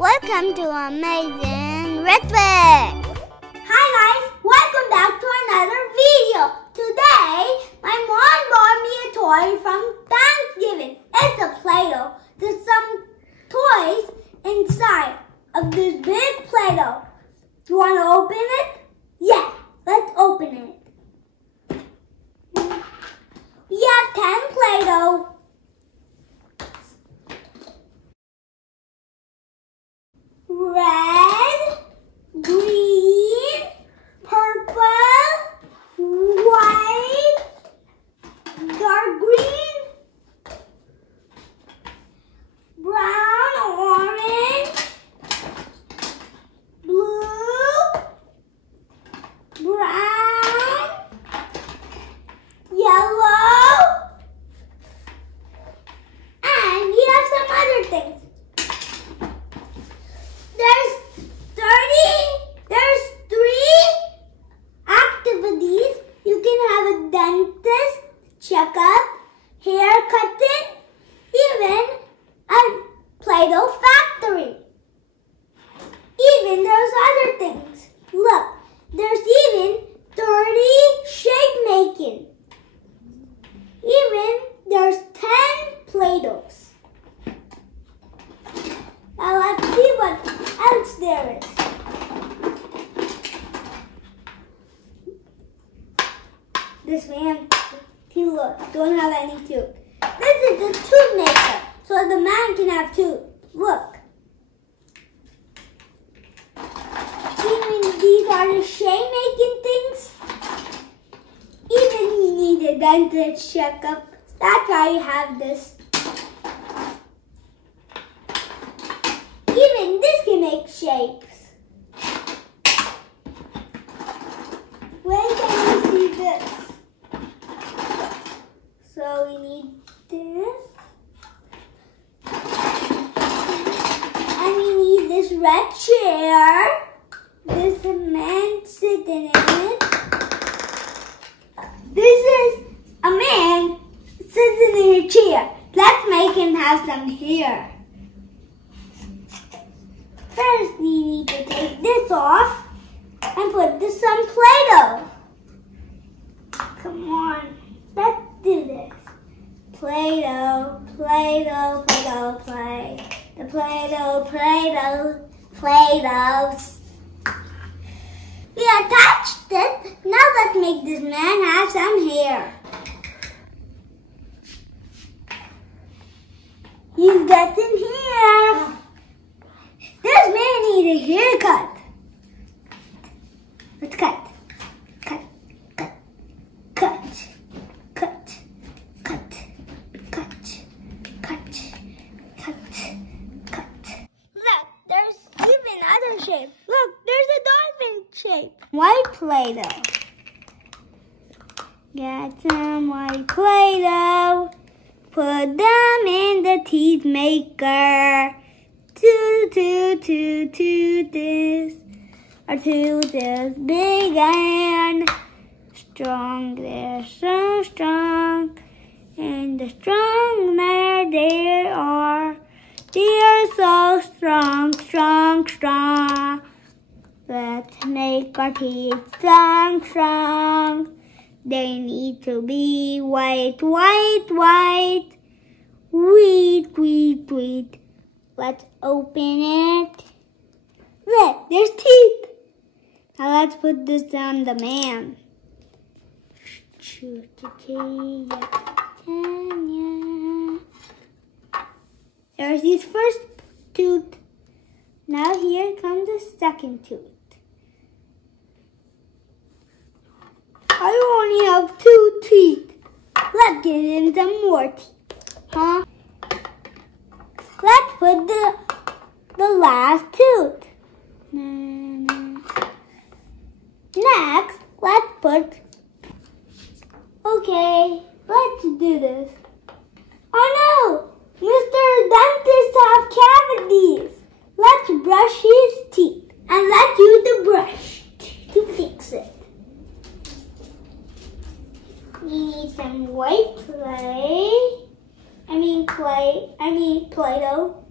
Welcome to Amazing Redford. Hi guys, welcome back to another video. Today, my mom bought me a toy from Thanksgiving. It's a Play-Doh. There's some toys inside of this big Play-Doh. You want to open it? Yeah, let's open it. We have 10 Play-Doh. Red, green, purple, white, dark green, brown, orange, blue, brown, yellow, and we have some other things. There's 3 activities. You can have a dentist checkup, hair cutting, even a Play-Doh factory. Even there's other things. Look, there's even 30 shape making. Even there's 10 Play-Dohs. Now let's see what else there is. This man, he don't have any tooth. This is the tooth maker, so the man can have tooth. Look. Even these are the shape making things. Even you need a dentist checkup. That's why you have this. Even this can make shapes. Where can you see this? So we need this. And we need this red chair. There's a man sitting in it. This is a man sitting in a chair. Let's make him have some hair. First, we need to take this off and put this on Play-Doh. Come on, let's do this. Play-Doh, Play-Doh, Play-Doh, play. The Play-Doh, Play-Doh, Play-Dohs. We attached it. Now let's make this man have some hair. He's getting hair. This man needs a haircut. Let's cut. Cut. Cut. Cut. Cut. Cut. Cut. Cut. Cut. Cut. Look, there's even other shapes. Look, there's a dolphin shape. White Play-Doh. Get some white Play-Doh. Put them in the teeth maker. To this, or to this big and strong. They're so strong, and the stronger they are so strong, strong, strong. Let's make our teeth strong, strong. They need to be white, white, white, wheat, wheat, wheat. Let's open it. Look, there's teeth. Now let's put this on the man. There's his first tooth. Now here comes the second tooth. I only have 2 teeth. Let's get in some more teeth. Huh? Let's put the last tooth. Next, let's put... Okay, let's do this. Oh no! Mr. Dentist have cavities. Let's brush his teeth. And let's use the brush to fix it. We need some white Play-Doh.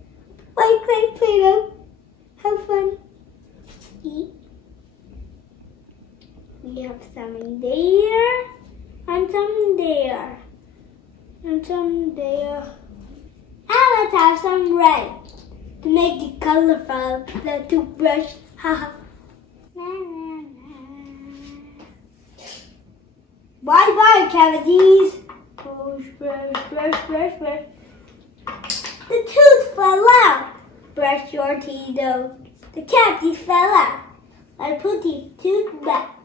White Play-Doh. make it colorful, the toothbrush. Haha. Bye bye, cavities. Brush, brush, brush, brush, brush. The tooth fell out. Brush your teeth though. The cavity fell out. I put the tooth back.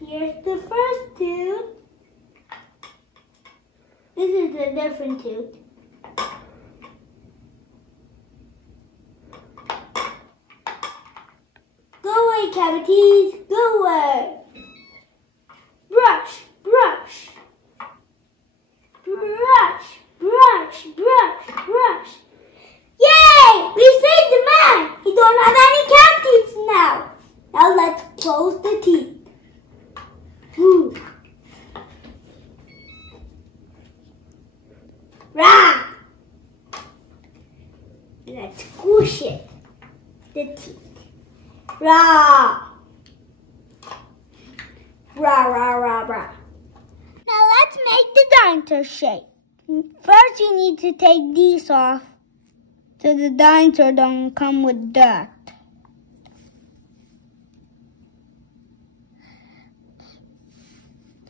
Here's the first tooth. This is a different tooth. Go away, cavities. Go away. Brush, brush. Brush, brush, brush, brush. Yay! We saved the man! He don't have any cavities now. Now let's close the teeth. Whew. Rah! Let's squish it. The teeth. Rah! Rah, rah, rah, rah. Now let's make the dinosaur shape. First you need to take these off so the dinosaur don't come with dirt.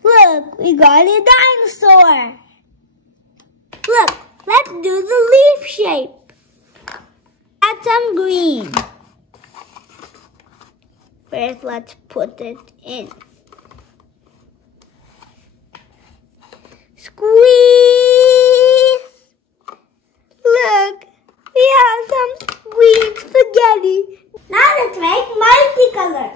Look, we got a dinosaur. Look, let's do the leaf shape. Add some green. First, let's put it in. Squeeze. Look, we have some green spaghetti. Now let's make multicolor.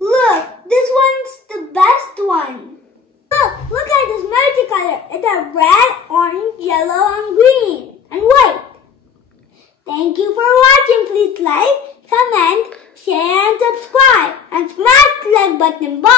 Look, this one's the best one. Look at this multicolor. It's a red, orange, yellow, and green, and white. Thank you for watching. Please like, comment, share, and subscribe. And smash the like button. Bye.